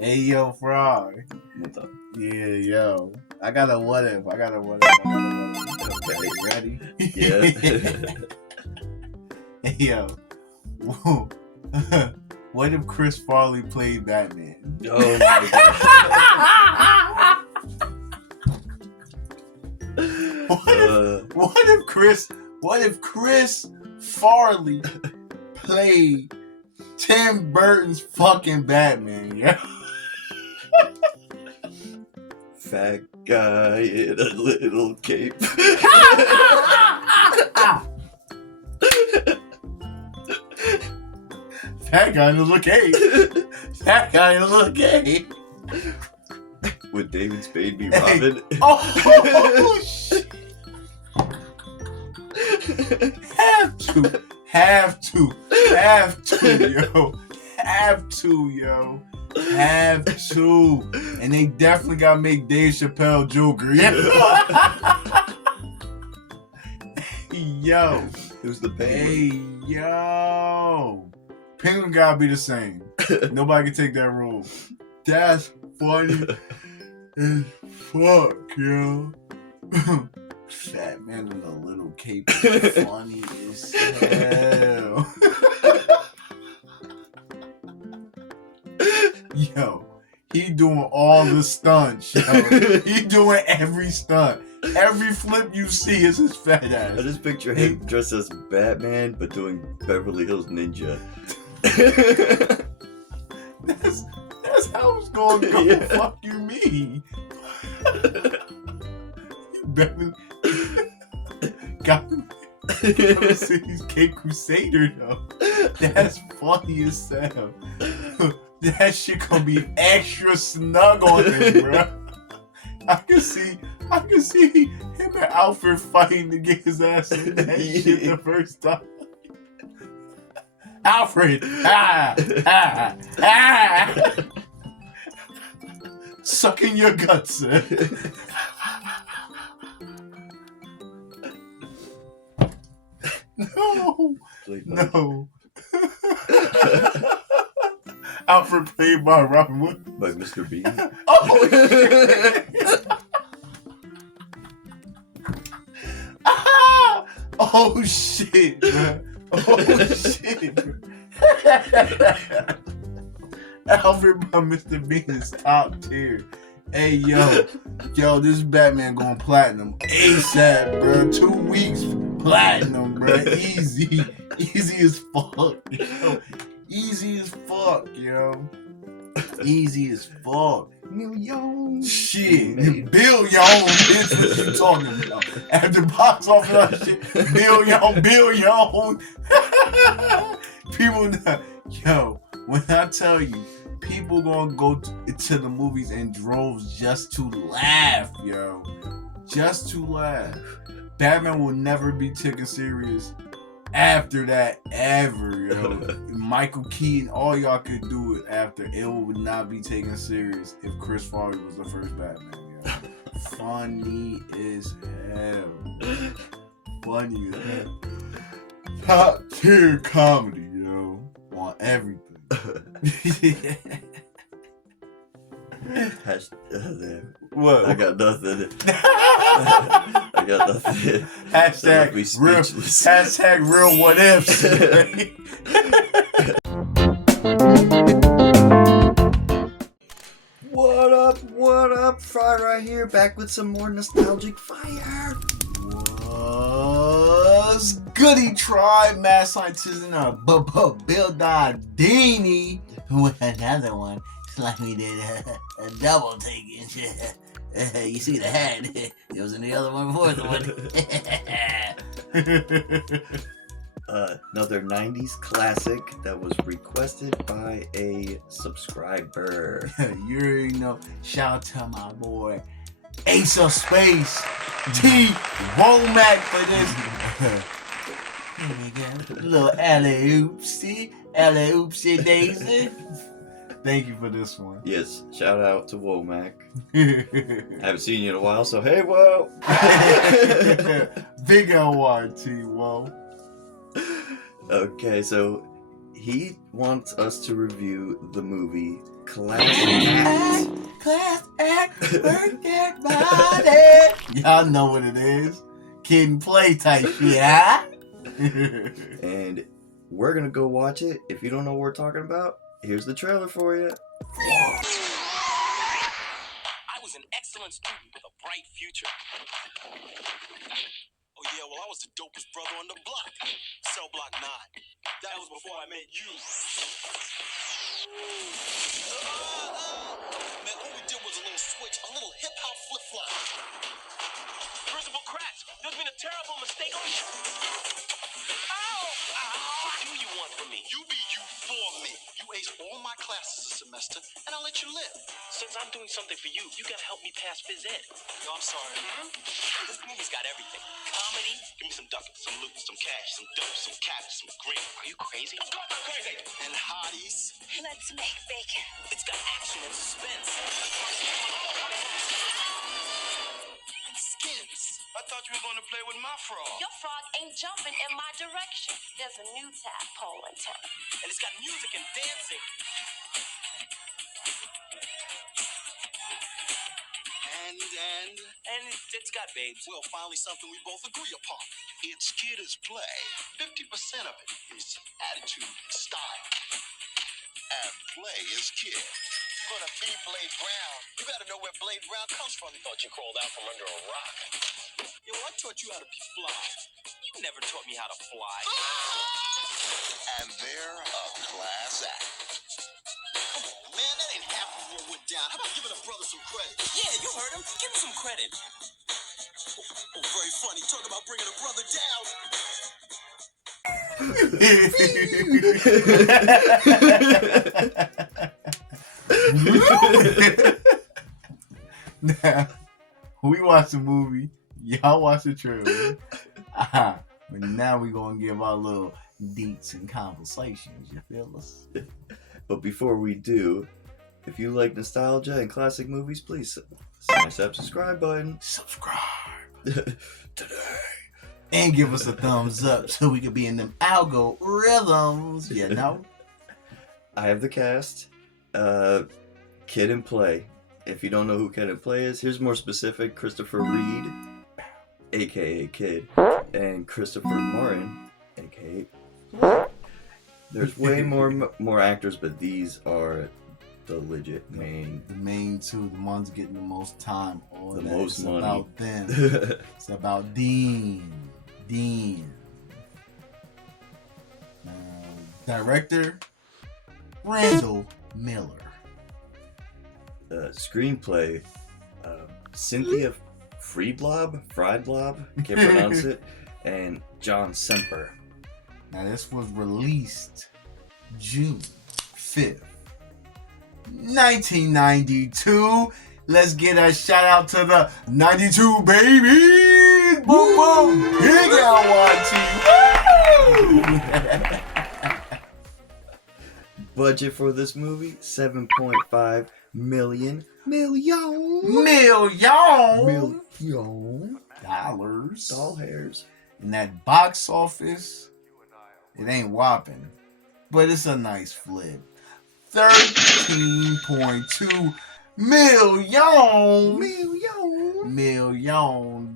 Hey, yo, Frog. What's up? Yeah, yo. I got a what if. Okay, Ready? yeah. Hey, yo. What if Chris Farley played Batman? Oh my gosh. What if Chris Farley played Tim Burton's fucking Batman, yeah? Fat guy in a little cape. That guy in a little cape. That guy in a little cape. Would David Spade be Robin? Oh, shit. Have to, yo. Have to. And they definitely gotta make Dave Chappelle Joker. Yeah. Yo. Who's the Penguin? Hey, yo. Penguin gotta be the same. Nobody can take that role. That's funny as fuck, yo. Fat man in a little cape is funny as hell. Yo, he doing all the stunts, yo. He doing every stunt. Every flip you see is his fat ass. I just picture him dressed as Batman, but doing Beverly Hills Ninja. That's how it's going to go. Yeah. Fuck you, me. Beverly got to see these Cape Crusader though. That's funny as hell. That shit gonna be extra snug on him, bro. I can see him and Alfred fighting to get his ass in that shit the first time. Alfred, sucking your guts. No. Alfred played by Robin Williams. By Mr. Bean. Oh shit! Oh shit, bro. Oh shit, bro. Alfred by Mr. Bean is top tier. Hey yo, this Batman going platinum ASAP, bro. 2 weeks platinum, bro. Easy as fuck, yo. Easy as fuck, yo. Easy as fuck. Million. Shit. Billion. Bitch, what you talking about? After box office that shit. Billion. People, yo, when I tell you, people gonna go to the movies in droves just to laugh, yo. Just to laugh. Batman will never be taken serious after that, ever, yo. Michael Keaton, all y'all could do it after. It would not be taken serious if Chris Farley was the first Batman, yo. Funny as hell. Funny as hell. Top tier comedy, yo. On everything. What? I got nothing. I got nothing. Hashtag real what ifs. What up? Fry right here, back with some more nostalgic fire. What's goody, tribe? Mad scientist and a Bill Dini with another one. It's like we did a double take and shit. You see the hat? It was in the other one before the one. Another 90s classic that was requested by a subscriber. You already know. Shout out to my boy Ace of Space T Womack for this. Here we go. Little alley-oopsie daisy. Thank you for this one. Yes, shout out to Womack. Haven't seen you in a while, so hey, whoa. Big L.Y.T, whoa. Okay, so He wants us to review the movie Class Act. Class act, work that body. Y'all know what it is. Kid and play type shit, huh? And we're gonna go watch it. If you don't know what we're talking about, here's the trailer for you. I was an excellent student with a bright future. Oh yeah, well I was the dopest brother on the block. Cell block 9. That was before I met you. Man, all we did was a little switch, a little hip-hop flip-flop. Principal Kratz, there's been a terrible mistake on you. Ow! What do you want from me? You be you for me. You ace all my classes this semester, and I'll let you live. Since I'm doing something for you, you gotta help me pass phys ed. Yo, I'm sorry. This movie's got everything. Comedy, give me some ducats, some loot, some cash, some dope, some cabbage, some green. Are you crazy? Of course I'm crazy! And hotties. Let's make bacon. It's got action and suspense. And skins. I thought you were going to play with my frog. Your frog ain't jumping in my direction. There's a new tadpole in town. And it's got music and dancing. And it's got babes. Well, finally something we both agree upon. It's kid is play. 50% of it is attitude, style. And play is kid. You're gonna be Blade Brown. You gotta know where Blade Brown comes from. Thought you crawled out from under a rock. Yo, I taught you how to be fly. You never taught me how to fly. And they're a class act. Come on, man, that ain't half of what went down. How about giving a brother some credit? Yeah, you heard him. Give him some credit. Oh, very funny. Talk about bringing a brother down. Now, we watch the movie, y'all watch the trailer. But now we gonna give our little deets and conversations. You feel us? But before we do, if you like nostalgia and classic movies, please smash that subscribe button. Subscribe Today. and give us a thumbs up so we can be in them algorithms. You know. I have the cast. Kid and Play. If you don't know who Kid and Play is, here's more specific. Christopher Reed, aka Kid, and Christopher Martin, aka Play. There's way more actors, but these are the legit main. The main two, the ones getting the most time. The most money. About them. It's about Dean. Director Randall Miller. Screenplay Cynthia Friedlob, can't pronounce it, and John Semper. Now this was released June 5th, 1992. Let's get a shout out to the 92 babies! Boom boom! Big L.Y.T. Budget for this movie, $7.5 million. Dollars. Doll hairs. And that box office, it ain't whopping, but it's a nice flip. 13.2 million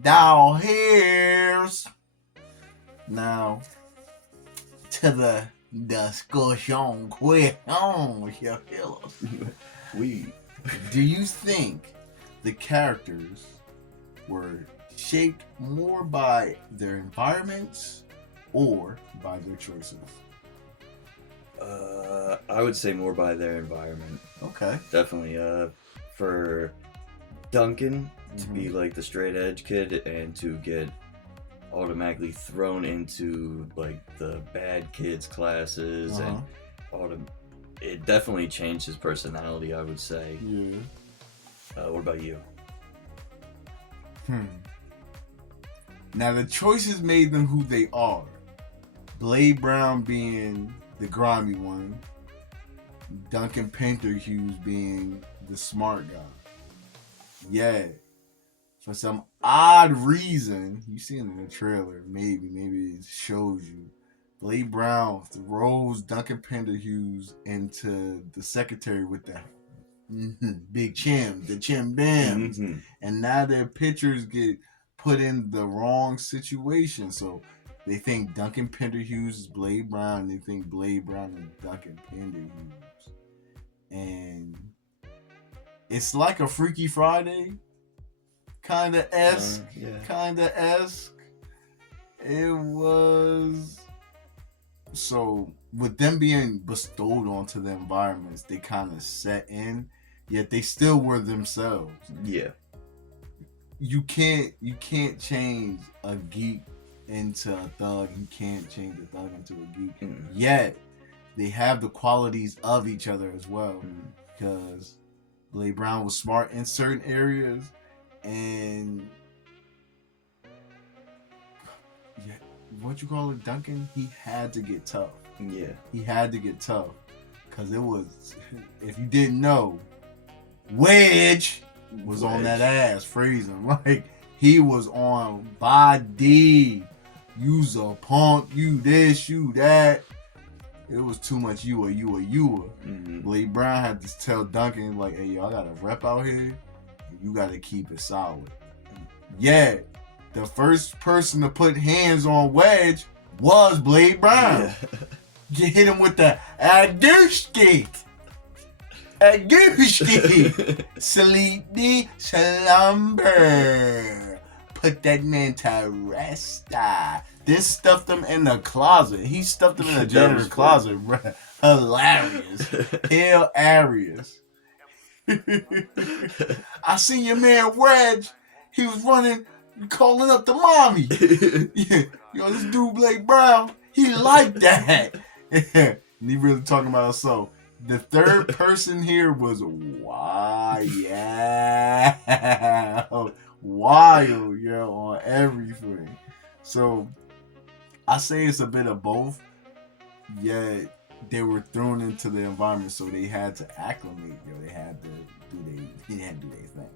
doll hairs. Now, to the discussion question. Do you think the characters were shaped more by their environments or by their choices? I would say more by their environment. Okay. Definitely. For Duncan to be like the straight edge kid and to get automatically thrown into like the bad kids classes and it definitely changed his personality, I would say. Yeah. What about you? Now the choices made them who they are. Blade Brown being the grimy one, Duncan Painter Hughes being the smart guy. Yeah. For some odd reason, you see it in the trailer, maybe it shows you, Blade Brown throws Duncan Penderhughes into the secretary with the big chim, the chim bams, and now their pitchers get put in the wrong situation. So they think Duncan Penderhughes is Blade Brown, and they think Blade Brown is Duncan Penderhughes, and it's like a Freaky Friday kind of esque, It was. So with them being bestowed onto the environments, they kind of set in, yet they still were themselves. Yeah. You can't change a geek into a thug. You can't change a thug into a geek. Yet they have the qualities of each other as well. Because Blade Brown was smart in certain areas, and what you call it, Duncan, he had to get tough. Yeah. He had to get tough. Because it was, if you didn't know, Wedge was on that ass, freezing. Like, he was on body. You's a punk, you this, you that. It was too much you are. Blade Brown had to tell Duncan, like, hey, yo, I got a rep out here. You got to keep it solid. Yeah. The first person to put hands on Wedge was Blade Brown. You hit him with the Adushki. Sleep the slumber. Put that man to rest. This stuffed him in the closet. He stuffed him in the janitor's closet, bro. Hilarious. Hilarious. I seen your man Wedge. He was running, calling up the mommy. Yeah, yo, this dude Blake Brown, he like that. And he really talking about himself. The third person here was wild, on everything. So I say it's a bit of both. Yet they were thrown into the environment, so they had to acclimate. They had to do their thing.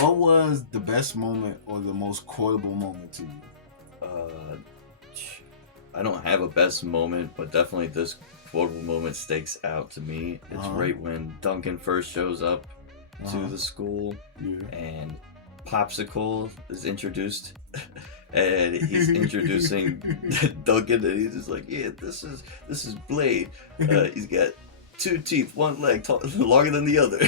What was the best moment or the most quotable moment to you? I don't have a best moment, but definitely this quotable moment stakes out to me. It's right when Duncan first shows up to the school, and Popsicle is introduced, and he's introducing Duncan, and he's just like, yeah, this is Blade. He's got 2 teeth, 1 leg, longer than the other.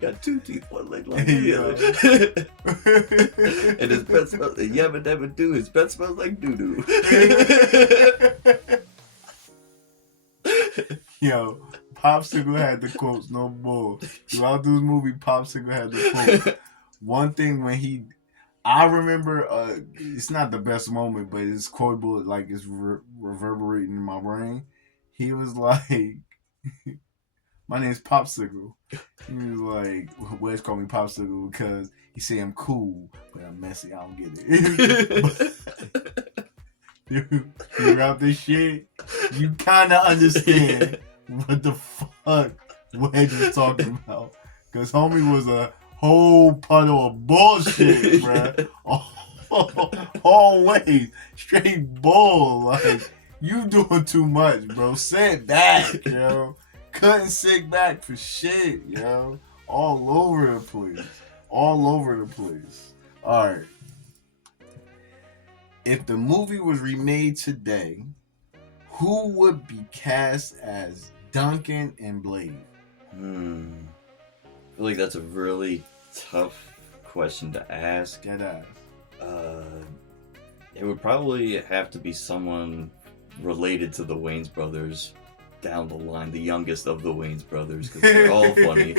Got 2 teeth, 1 leg longer than the other. And his breath smells, yabba dabba do, his breath smells like doo doo. Yo, Popsicle had the quotes, no bull. Throughout this movie, Popsicle had the quotes. One thing when I remember, it's not the best moment, but it's quotable, like it's reverberating in my brain. He was like, my name's Popsicle. He was like, Wedge called me Popsicle because he say I'm cool, but I'm messy. I don't get it. You rap this shit, you kind of understand what the fuck Wedge was talking about. Because homie was a whole puddle of bullshit, bruh. Always straight bull. Like, you doing too much, bro. Sit back, yo. Couldn't sit back for shit, yo. All over the place. Alright. If the movie was remade today, who would be cast as Duncan and Blade? I feel like that's a really tough question to ask. Dead ass. It would probably have to be someone related to the Wayans brothers down the line, the youngest of the Wayans brothers, because they're all funny.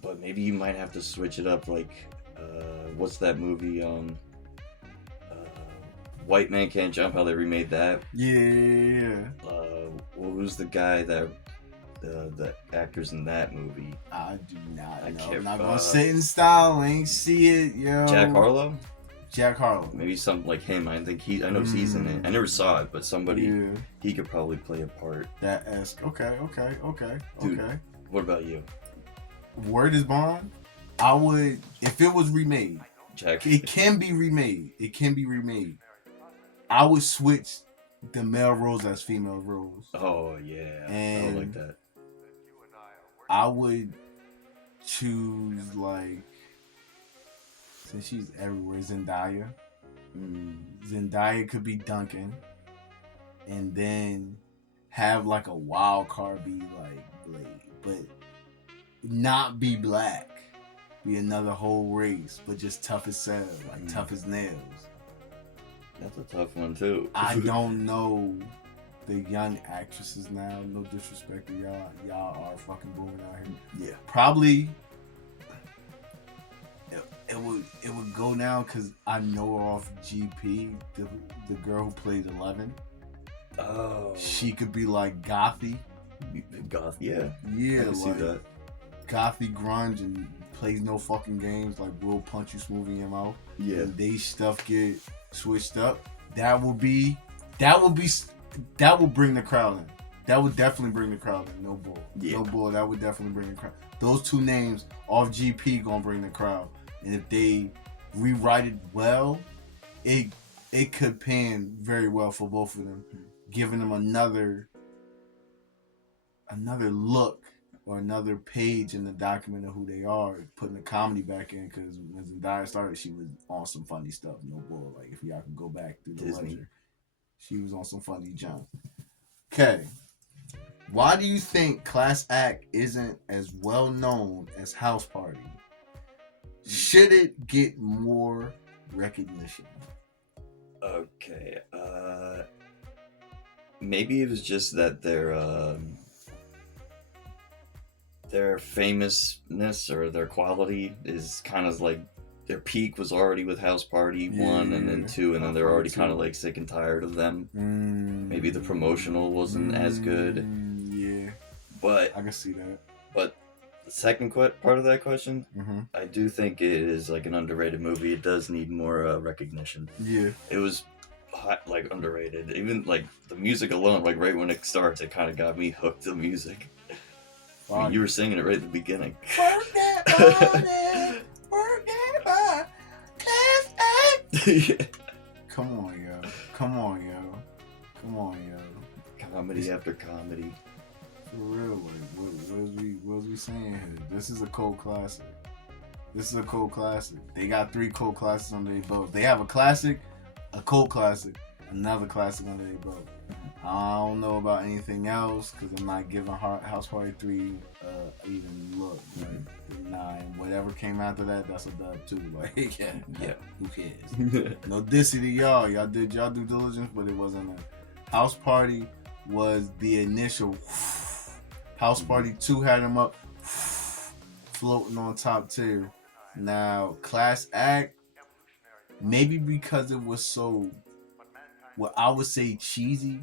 But maybe you might have to switch it up, like, what's that movie, White Man Can't Jump, how they remade that? Yeah. Who's the guy that the actors in that movie? I do not know. I'm not gonna sit in style, ain't see it, yo. Jack Harlow? Jack Harlow. Maybe something like him. I think I know he's in it. I never saw it, but somebody he could probably play a part. That esque. Okay. Dude, what about you? Word is bond. I would, if it was remade. Jack. It can be remade. It can be remade. I would switch the male roles as female roles. Oh yeah, And I would like that. I would choose like, since she's everywhere, Zendaya. Zendaya could be Duncan, and then have like a wild card be like Blade, but not be black. Be another whole race, but just tough as hell, like tough as nails. That's a tough one too. I don't know the young actresses now. No disrespect to y'all. Y'all are fucking booming out here. Yeah. Probably it would go down because I know her off GP, the girl who played 11. Oh. She could be like gothy. Goth. Yeah. Yeah, I can see like that. gothy grunge and plays no fucking games. Like will punch you smooth in your mouth. Yeah. And they stuff get switched up. That will bring the crowd in. That would definitely bring the crowd in. No bull. Yeah. No bull. That would definitely bring the crowd. Those two names off GP gonna bring the crowd. And if they rewrite it well, it could pan very well for both of them, giving them another look or another page in the document of who they are, putting the comedy back in. Because when Zendaya started, she was on some funny stuff. No bull. Like if y'all can go back through the Disney. ledger, she was on some funny junk. Okay. Why do you think Class Act isn't as well known as House Party? Should it get more recognition? Okay. Maybe it was just that their famousness or their quality is kind of like their peak was already with House Party 1 and then 2, and then they're already kind of like sick and tired of them. Maybe the promotional wasn't as good. Yeah, but I can see that. But the second part of that question, I do think it is like an underrated movie. It does need more recognition. Yeah, it was like underrated. Even like the music alone, like right when it starts, it kind of got me hooked to the music. I mean, you were singing it right at the beginning. Work that body, work that body, Class Act. Yeah. Come on, yo. Come on, yo. Come on, yo. Comedy after comedy. For real, like, what was we saying here? This is a cult classic. This is a cult classic. They got 3 cult classics under their belt. They have a classic, a cult classic, another classic under their belt. I don't know about anything else because I'm not giving House Party 3 even look. Like, nah, and whatever came after that, that's a dub too. Like, yeah. Who cares? No dissy to y'all. Y'all did y'all due diligence, but it wasn't a House Party was the initial. House Party 2 had him up floating on top tier. Now, Class Act, maybe because it was so, what I would say cheesy,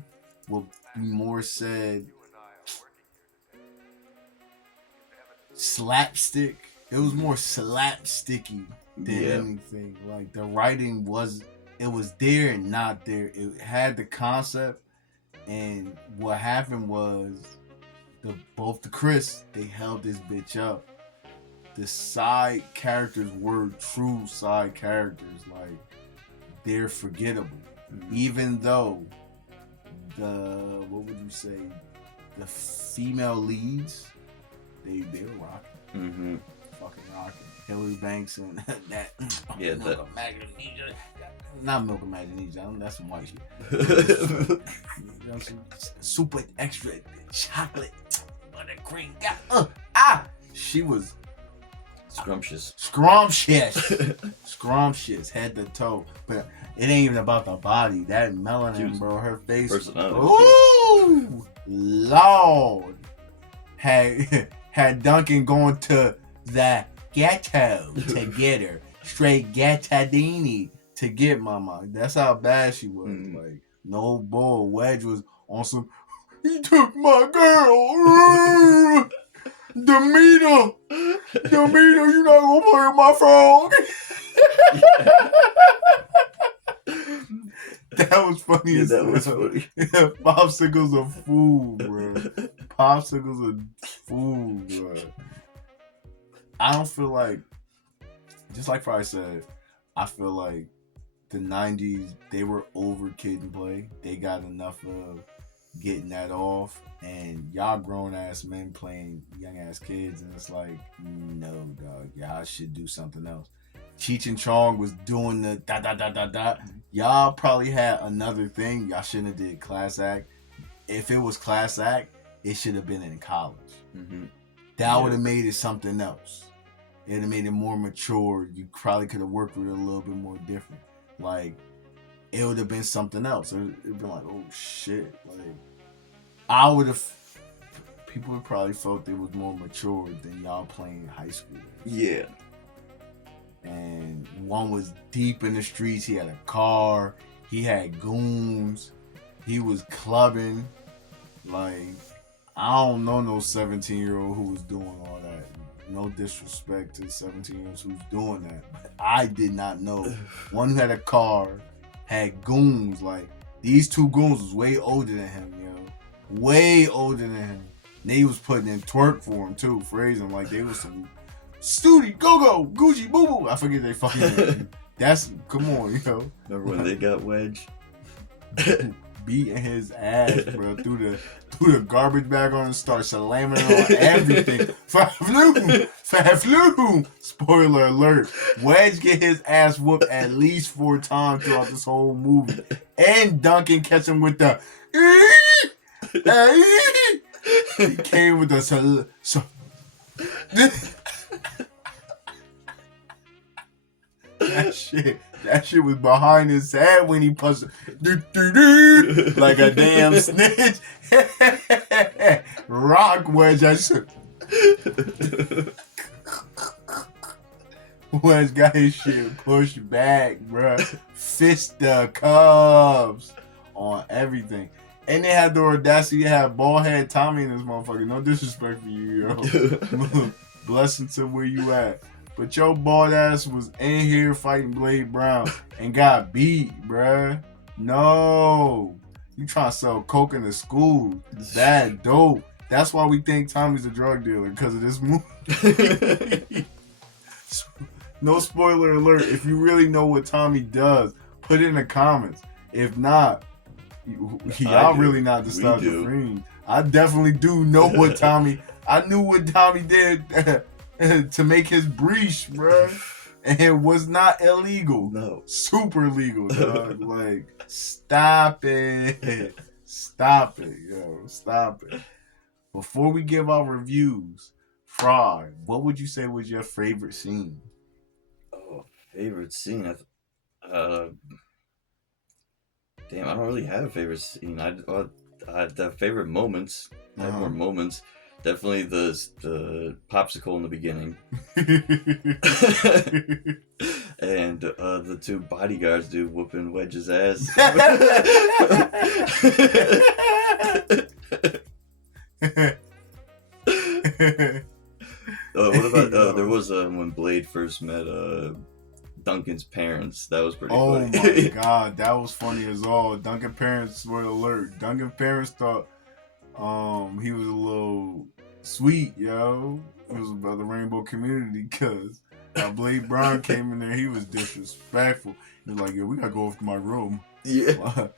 what be more said slapstick. It was more slapsticky than anything. Like the writing was there and not there. It had the concept, and what happened was both the Chris, they held this bitch up. The side characters were true side characters. Like they're forgettable. Even though what would you say, the female leads, they were rocking. Fucking rocking. Hillary Banks and that Milk of Magnesia. Not Milk of Magnesia, that's some white shit. Some super extra chocolate buttercream. She was scrumptious, head to toe. But it ain't even about the body. That melanin, bro, her face. Personality. Ooh, Lord. Had Duncan going to the ghetto to get her. Straight Gattadini to get Mama. That's how bad she was. Like, no bull. Wedge was on some, he took my girl. Demeanor, you not gonna play with my phone. That was funny as that was hell. funny. Popsicle's a fool, bro. Popsicle's a fool, bro. I don't feel like just like Fry said, I feel like the 90s, they were over Kid and Play. They got enough of getting that off, and y'all grown ass men playing young ass kids, and it's like, no, dog, y'all should do something else. Cheech and Chong was doing the dot dot dot dot dot. Y'all probably had another thing. Y'all shouldn't have did Class Act. If it was Class Act, it should have been in college. Mm-hmm. That would have made it something else. It would have made it more mature. You probably could have worked with it a little bit more different. Like, it would have been something else. It would have been like, oh shit. Like, I would have. People would probably felt it was more mature than y'all playing high school. Yeah. And one was deep in the streets. He had a car. He had goons. He was clubbing. Like, I don't know no 17-year-old who was doing all that. No disrespect to 17-year-olds who's doing that. But I did not know. One who had a car, had goons. Like, these two goons was way older than him, yo. Way older than him. They was putting in twerk for him, too. Phrasing like they was some Studi, Go-Go, Gucci, Boo Boo. I forget they fucking name. That's, come on, yo. Remember when they got Wedge? Beating his ass, bro, through the garbage bag on and start slamming it on everything. Flume. Spoiler alert. Wedge get his ass whooped at least 4 times throughout this whole movie. And Duncan catch him with the he came with the That shit was behind his head when he punched like a damn snitch. Rock Wedge. Wedge got his shit pushed back, bruh. Fist the Cubs on everything. And they had the audacity to have bald head Tommy in this motherfucker. No disrespect for you, yo. Blessing to where you at. But your bald ass was in here fighting Blade Brown and got beat, bruh. No. You trying to sell coke in the school. That dope. That's why we think Tommy's a drug dealer, because of this movie. No spoiler alert. If you really know what Tommy does, put it in the comments. If not, y'all really not the start the frame. I definitely do know what Tommy... I knew what Tommy did to make his breach, bro. And it was not illegal. No. Super legal, dog. Like, stop it. Stop it, yo. Stop it. Before we give our reviews, Fry, what would you say was your favorite scene? Oh, favorite scene? Damn, I don't really have a favorite scene. I have favorite moments. I have more moments. Definitely the popsicle in the beginning. And the two bodyguards dude whooping Wedge's ass. What about there was when Blade first met Duncan's parents. That was pretty funny. Oh my god, that was funny as all. Duncan's parents were alert. Duncan's parents thought he was a little sweet, yo. It was about the rainbow community, because Blade Brown came in there, he was disrespectful. He was like, yo, we gotta go off to my room. Yeah.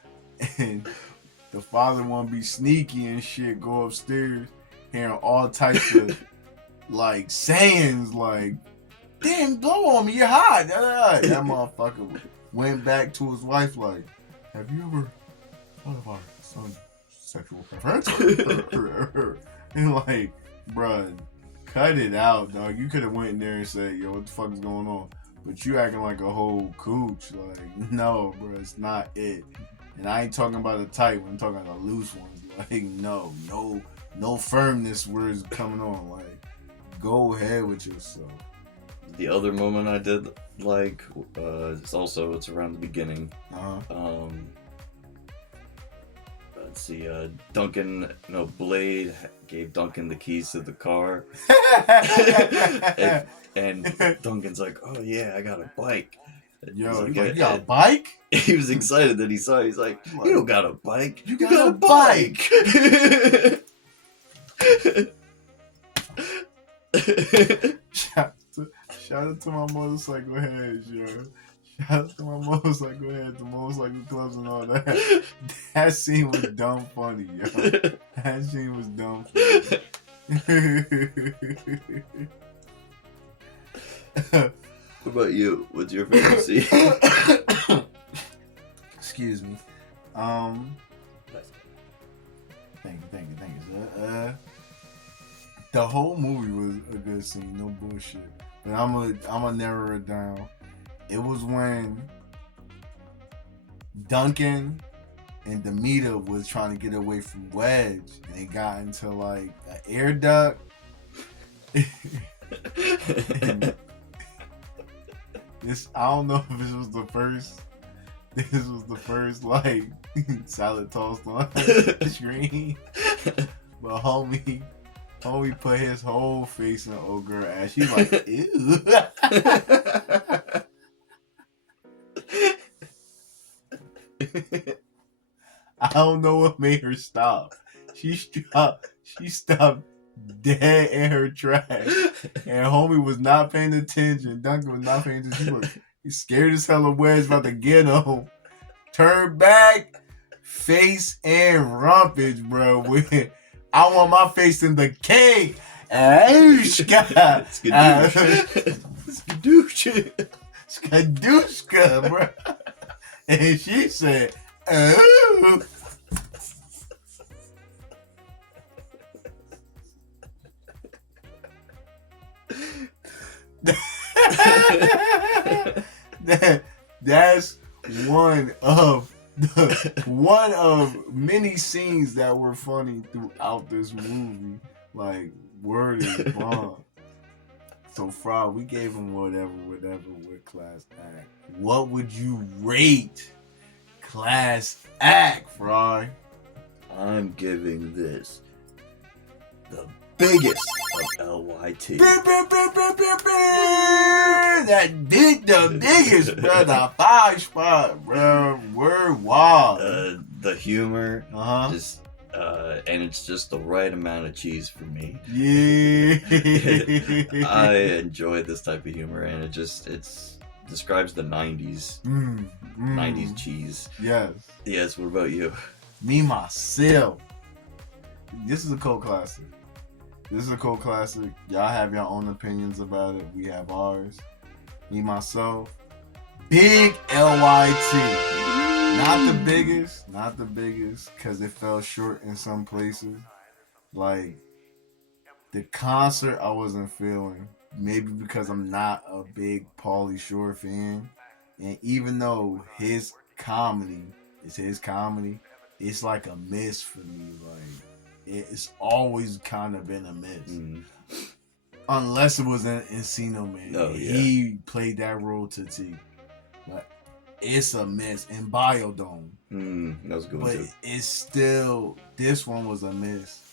And the father wanna be sneaky and shit, go upstairs, hearing all types of like sayings like, damn, blow on me, you're hot. That motherfucker went back to his wife like, have you ever thought of our son's sexual preference? And like, bruh, cut it out, dog. You could have went in there and said, yo, what the fuck is going on? But you acting like a whole cooch. Like, no, bro, it's not it. And I ain't talking about a tight one, I'm talking about the loose ones. Like, no firmness where it's coming on. Like, go ahead with yourself. The other moment I did like, it's around the beginning. Let's see, Blade gave Duncan the keys to the car. and Duncan's like, oh yeah, I got a bike. Yo, like, you got a bike? He was excited that he saw it. He's like, you don't got a bike. You got a bike. Shout out to my motorcycle heads, yo. Shout out to my motorcycle heads, the motorcycle clubs and all that. That scene was dumb funny, yo. That scene was dumb funny. What about you? What's your favorite scene? Excuse me. Thank you. The whole movie was a good scene, no bullshit. But I'm gonna narrow it down. It was when Duncan and Demeter was trying to get away from Wedge, and they got into like an air duct. This, I don't know if this was the first. This was the first like salad tossed on the screen, but homie put his whole face in the old girl ass. She's like, ew. I don't know what made her stop. She stopped dead in her tracks, and homie was not paying attention. Duncan was not paying attention. He's scared as hell of Wedge about to get him. Turn back, face and rumpage, bro. I want my face in the cake. Skadooshka, bro. And she said, oh. That's one of many scenes that were funny throughout this movie. Like, word is bond. So Fry, we gave him whatever with Class Act. What would you rate Class Act, Fry? I'm giving this the biggest of L.Y.T. The biggest, bro. The 5 spot, bro. Word wild. The humor, just and it's just the right amount of cheese for me. Yeah. I enjoy this type of humor, and it describes the 90s. 90s cheese. Yes, what about you? Me, myself. This is a cult classic. Y'all have your own opinions about it. We have ours. Me, myself. Big L.Y.T. Not the biggest, because it fell short in some places. Like, the concert I wasn't feeling. Maybe because I'm not a big Pauly Shore fan. And even though his comedy is his comedy, it's like a miss for me. Like, it's always kind of been a miss. Unless it was in Encino Man. Oh, yeah. He played that role to T. But it's a miss. And Biodome. That was a good one too. But it's still, this one was a miss.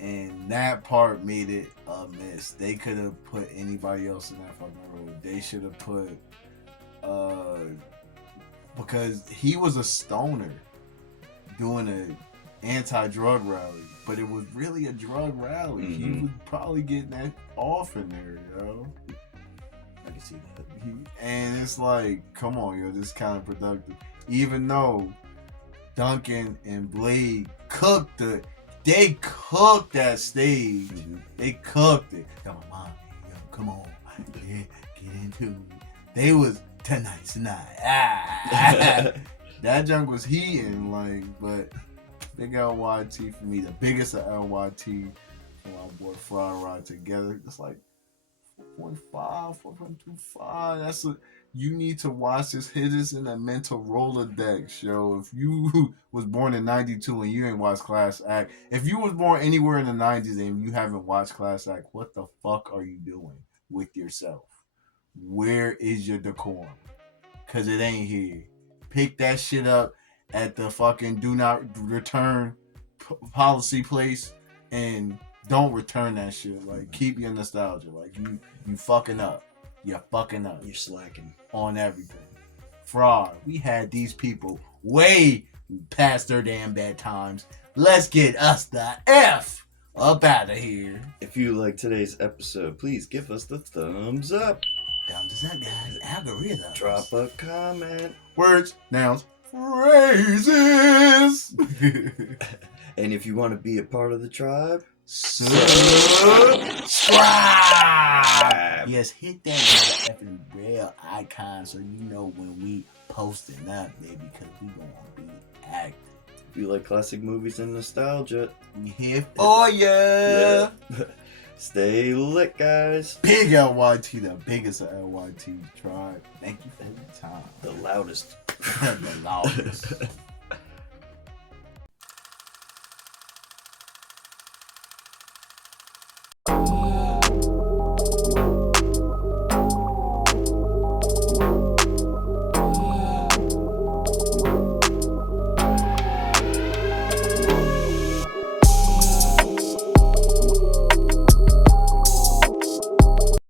And that part made it a miss. They could have put anybody else in that fucking role. They should have put, because he was a stoner doing an anti-drug rally. But it was really a drug rally. He was probably getting that off in there, yo. I can see that. And it's like, come on, yo, this is kind of productive. Even though Duncan and Blade cooked that stage. They cooked it. Come on, mommy, yo, come on, get into it. They was tonight's night. That junk was heating, like, but. Big L.Y.T. for me, the biggest of L.Y.T. and my boy Fry Ride together. It's like 4.5, 4.25. That's you need to watch this. Hit this in a mental Rolodex, yo. If you was born in 92 and you ain't watched Class Act, if you was born anywhere in the 90s and you haven't watched Class Act, what the fuck are you doing with yourself? Where is your decorum? Cause it ain't here. Pick that shit up at the fucking do not return policy place and don't return that shit. Like, keep your nostalgia. Like, you fucking up. You're fucking up. You're slacking on everything. Fraud. We had these people way past their damn bad times. Let's get us the F up out of here. If you like today's episode, please give us the thumbs up. Down to that guy's algorithm. Drop a comment. Words, nouns, phrases. And if you want to be a part of the tribe, Subscribe. Yes, hit that effing bell icon so you know when we posting up, baby, because we gonna be active. if you like classic movies and nostalgia, We here for ya. Stay lit, guys. Big L.Y.T, the biggest of L.Y.T tribe. Thank you for your time. The loudest. The loudest.